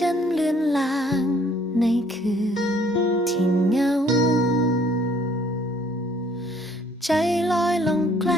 จันเลือนลางในคืนที่เงา ใจลอยลงไกล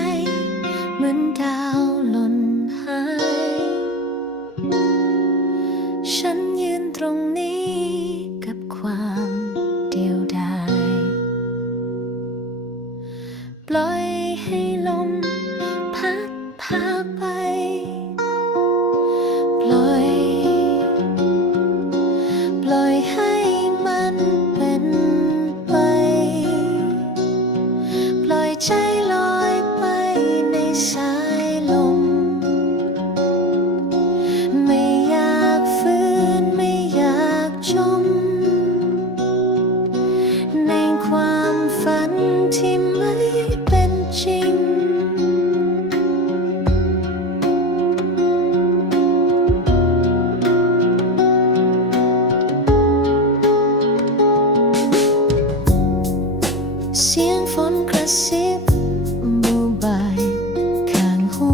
ซิบบูบายข้างหู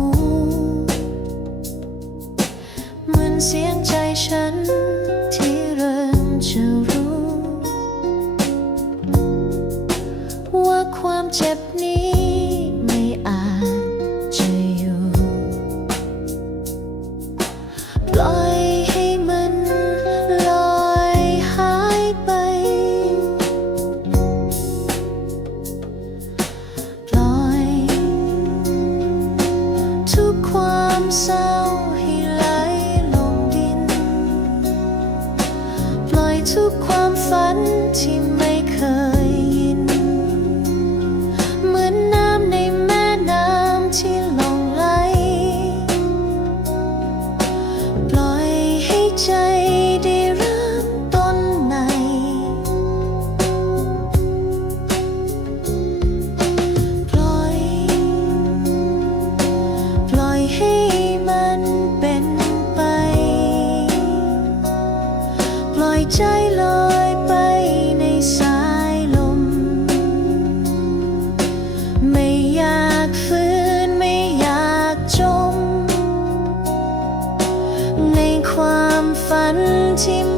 เหมือนเสียงใจฉันที่เริ่มจะรู้ ว่าความเจ็บนี้ไม่อาจจะอยู่ปล่อย เศร้าให้ไหลลงดิน ปล่อยทุกความฝันที่ ใจลอยไปในสายลม ไม่อยากฟื้นไม่อยากจม ในความฝันที่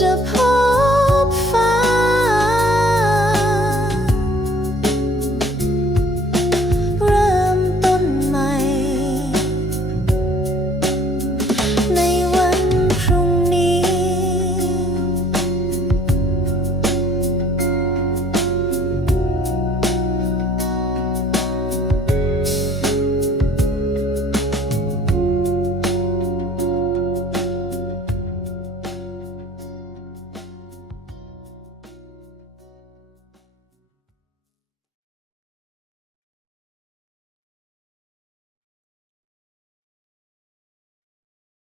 จะพบ